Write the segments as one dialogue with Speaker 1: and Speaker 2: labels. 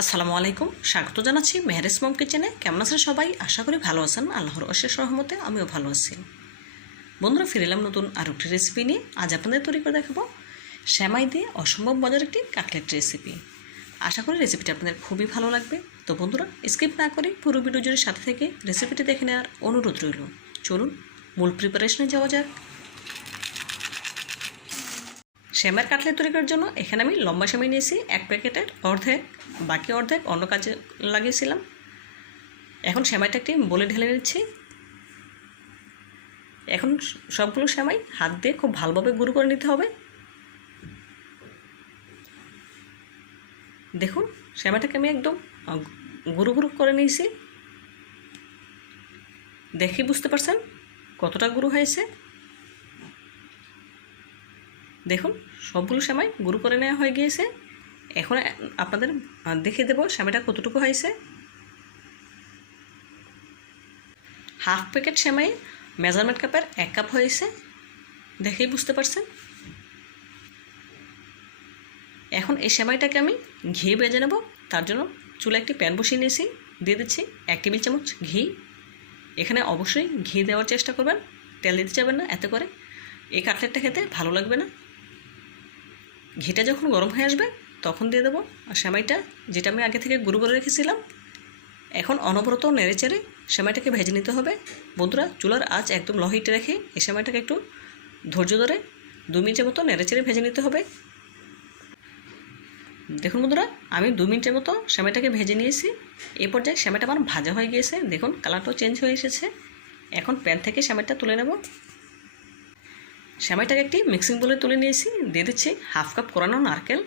Speaker 1: আসসালামু আলাইকুম, স্বাগত জানাচ্ছি মেহরেস মম কিচেনে। কেমন আছেন সবাই? আশা করি ভালো আছেন। আল্লাহর অশেষ রহমতে আমিও ভালো আছি। বন্ধুরা, ফিরে এলাম নতুন আর একটি রেসিপি নিয়ে। আজ আপনাদের তৈরি করে দেখাবো শ্যামাই দিয়ে অসম্ভব মজার একটি কাটলেট রেসিপি আশা করি রেসিপিটা আপনাদের খুবই ভালো লাগবে। তো বন্ধুরা স্কিপ না করে পুরো ভিডিও জুড়ে সাথে থেকে রেসিপিটি দেখে নেওয়ার অনুরোধ রইল। চলুন, মূল প্রিপারেশনে যাওয়া যাক। শ্যামের কাটলেট তৈরি করার জন্য এখানে আমি লম্বা শ্যামাই নিয়েছি, এক প্যাকেটের অর্ধেক, বাকি অর্ধেক অন্য কাজে লাগিয়েছিলাম। এখন শ্যামাইটা একটি বলে ঢেলে নিচ্ছি। এখন সবগুলো শ্যামাই হাত দিয়ে খুব ভালোভাবে গুঁড়ো করে নিতে হবে। দেখুন শ্যামাটাকে আমি একদম গুঁড়ো গুঁড়ো করে নিয়েছি। দেখে বুঝতে পারছেন কতটা গুঁড়ো হয়েছে? দেখুন, সবগুলো সেমাই গুঁড়ো করে নেওয়া হয়ে গিয়েছে। এখন আপনাদের দেখে দেবো সেমাইটা কতটুকু হয়েছে। হাফ প্যাকেট সেমাই মেজারমেন্ট কাপের এক কাপ হয়েছে। দেখেই বুঝতে পারছেন। এখন এই সেমাইটাকে আমি ঘি বেজে নেব। তার জন্য চুলে একটি প্যান বসিয়ে নিয়েছি। দিয়ে দিচ্ছি এক টেবিল চামচ ঘি। এখানে অবশ্যই ঘি দেওয়ার চেষ্টা করবেন। তেল দিতে যাবেন না, এতে করে এই কাটলেটটা খেতে ভালো লাগবে না। ঘিটা যখন গরম হয়ে আসবে, তখন দিয়ে দেবো। আর সেমাইটা, যেটা আমি আগে থেকে গুরু করে রেখেছিলাম, এখন অনবরত নেড়ে চেড়ে সেমাইটাকে ভেজে নিতে হবে। বন্ধুরা, চুলার আঁচ একদম লহিটে রেখে এই সেমাইটাকে একটু ধৈর্য ধরে দু মিনিটের মতো নেড়ে চেড়ে ভেজে নিতে হবে। দেখুন বন্ধুরা, আমি দু মিনিটের মতো সেমাইটাকে ভেজে নিয়েছি। এই পর্যায়ে সেমাইটা আমার ভাজা হয়ে গিয়েছে। দেখুন কালারটাও চেঞ্জ হয়ে এসেছে। এখন প্যান থেকে সেমাইটা তুলে নেব। সেমাইটাকে একটি মিক্সিং বলে তুলে নিয়েছি, দিয়ে দিচ্ছি হাফ কাপ কোরানো নারকেল,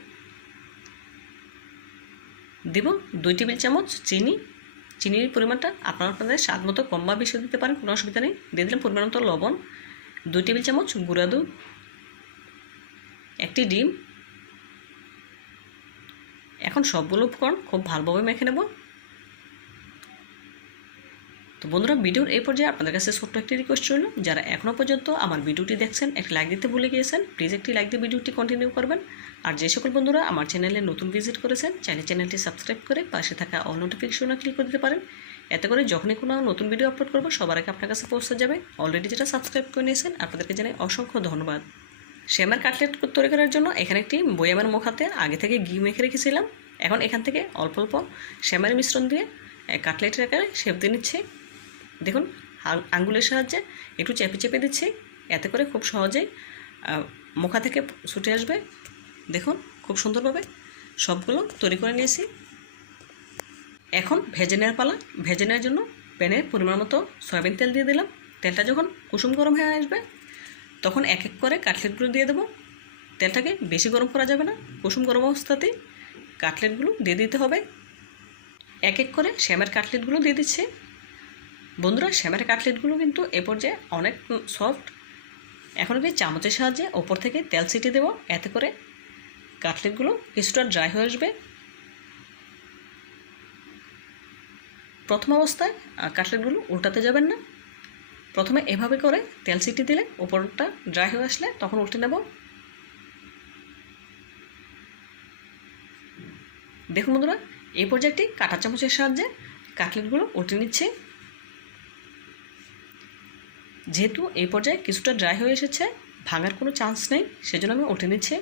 Speaker 1: দিব দুই টেবিল চামচ চিনি। চিনির পরিমাণটা আপনারা আপনাদের স্বাদ মতো কম বা বেশি দিতে পারেন, কোনো অসুবিধা নেই। দিয়ে দিলাম পরিমাণ মতো লবণ, দুই টেবিল চামচ গুঁড়া দুধ, একটি ডিম। এখন সবগুলো উপকরণ খুব ভালোভাবে মেখে নেব। তো বন্ধুরা, ভিডিওর এই পর্যায়ে আপনাদের কাছে ছোট্ট একটি রিকোয়েস্ট রইল। যারা এখনও পর্যন্ত আমার ভিডিওটি দেখছেন, একটি লাইক দিতে ভুলে গিয়েছেন প্লিজ একটি লাইক দিয়ে ভিডিওটি কন্টিনিউ করবেন। আর যে সকল বন্ধুরা আমার চ্যানেলে নতুন ভিজিট করেছেন চাইলে চ্যানেলটি সাবস্ক্রাইব করে পাশে থাকা অল নোটিফিকেশনে ক্লিক করে দিতে পারেন। এতে করে যখনই কোনো নতুন ভিডিও আপলোড করব, সবার আগে আপনার কাছে পৌঁছে যাবে। অলরেডি যেটা সাবস্ক্রাইব করে নিয়েছেন, আপনাদেরকে জানাই অসংখ্য ধন্যবাদ। শ্যামার কাটলেট তৈরি করার জন্য এখানে একটি বয়ামের মুখাতে আগে থেকে ঘি মেখে রেখেছিলাম। এখন এখান থেকে অল্প অল্প শ্যামের মিশ্রণ দিয়ে কাটলেটের আকারে শেপ দিয়ে নিচ্ছে। দেখুন আঙ্গুলের সাহায্যে একটু চেপে চেপে দিচ্ছি, এতে করে খুব সহজেই মুখা থেকে ছুটে আসবে। দেখুন, খুব সুন্দরভাবে সবগুলো তৈরি করে নিয়েছি। এখন ভেজে নেওয়ার পালা, ভেজে নেওয়ার জন্য প্যানের পরিমাণ মতো সয়াবিন তেল দিয়ে দিলাম। তেলটা যখন কুসুম গরম হয়ে আসবে, তখন এক এক করে কাটলেটগুলো দিয়ে দেবো। তেলটাকে বেশি গরম করা যাবে না, কুসুম গরম অবস্থাতেই কাটলেটগুলো দিয়ে দিতে হবে। এক এক করে শ্যামের কাটলেটগুলো দিয়ে দিচ্ছে। বন্ধুরা শ্যামের কাটলেটগুলো কিন্তু এ পর্যায়ে অনেক সফট এখন আমি চামচের সাহায্যে ওপর থেকে তেল ছিটিয়ে দেবো। এতে করে কাটলেটগুলো কিছুটা ড্রাই হয়ে আসবে। প্রথম অবস্থায় কাটলেটগুলো উল্টাতে যাবেন না। প্রথমে এভাবে করে তেল ছিটিয়ে দিলে ওপরটা ড্রাই হয়ে আসলে তখন উল্টে নেব। দেখুন বন্ধুরা এই পর্যায়টি কাঁটা চামচের সাহায্যে কাটলেটগুলো উল্টে নিচ্ছে। যেহেতু এই পর্যায়ে কিছুটা ড্রাই হয়ে এসেছে, ভাঙার কোনো চান্স নেই, সেজন্য আমি উল্টে নিচ্ছি।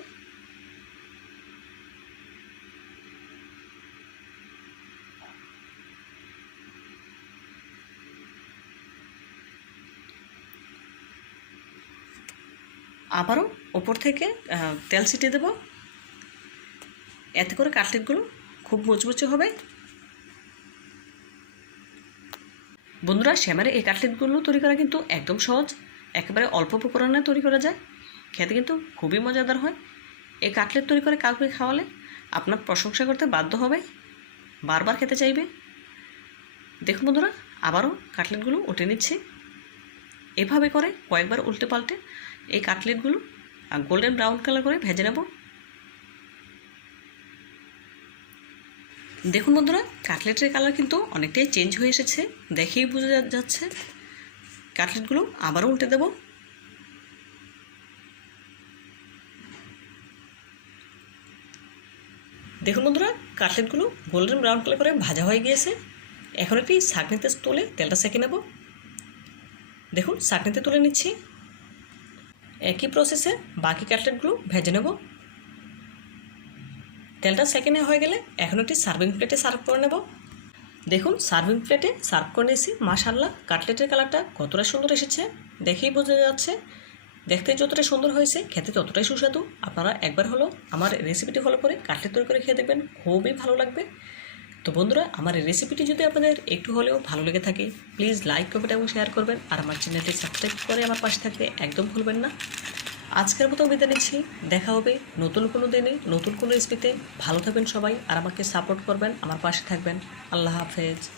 Speaker 1: আবারও ওপর থেকে তেল ছিটিয়ে দেব। এতে করে কাটলেটগুলো খুব মুচমুচে হবে। বন্ধুরা, শ্যামারে এই কাটলেটগুলো তৈরি করা কিন্তু একদম সহজ। একেবারে অল্প উপকরণে তৈরি করা যায়। খেতে কিন্তু খুবই মজাদার হয়। এই কাটলেট তৈরি করে কাউকে খাওয়ালে আপনার প্রশংসা করতে বাধ্য হবে। বারবার খেতে চাইবে। দেখুন বন্ধুরা, আবারও কাটলেটগুলো উঠে নিচ্ছে। এভাবে করে কয়েকবার উল্টে পাল্টে এই কাটলেটগুলো গোল্ডেন ব্রাউন কালার করে ভেজে নেব। দেখুন বন্ধুরা কাটলেটের কালার কিন্তু অনেকটাই চেঞ্জ হয়ে এসেছে, দেখেই বোঝা যাচ্ছে। কাটলেটগুলো আবারও উল্টে দেব। দেখুন বন্ধুরা কাটলেটগুলো গোল্ডেন ব্রাউন কালার করে ভাজা হয়ে গিয়েছে। এখন একটি ছাঁকনিতে তুলে তেলটা সেঁকে নেব। দেখুন ছাঁকনিতে তুলে নিচ্ছি। একই প্রসেসে বাকি কাটলেটগুলো ভেজে নেব। তেলটা সেঁকে নেওয়া হয়ে গেলে এখন একটি সার্ভিং প্লেটে সার্ভ করে নেব। দেখুন সার্ভিং প্লেটে সার্ভ করে নিয়েছি। মাশাল্লাহ কাটলেটের কালারটা কতটা সুন্দর এসেছে। দেখেই বোঝা যাচ্ছে। দেখতে যতটা সুন্দর হয়েছে, খেতে ততটাই সুস্বাদু। আপনারা একবার হলো আমার রেসিপিটি ফলো করে কাটলেট তৈরি করে খেয়ে দেখবেন। খুবই ভালো লাগবে। তো বন্ধুরা, আমার এই রেসিপিটি যদি আপনাদের একটু হলেও ভালো লেগে থাকে প্লিজ লাইক কমেন্ট এবং শেয়ার করবেন। আর আমার চ্যানেলটি সাবস্ক্রাইব করে আমার পাশে থাকতে একদম ভুলবেন না। আজকের মতো বিদায় নিচ্ছি। দেখা হবে নতুন কোনো দিনে, নতুন কোনো রেসিপিতে ভালো থাকবেন সবাই আর আমাকে সাপোর্ট করবেন। আমার পাশে থাকবেন। আল্লাহ হাফেজ।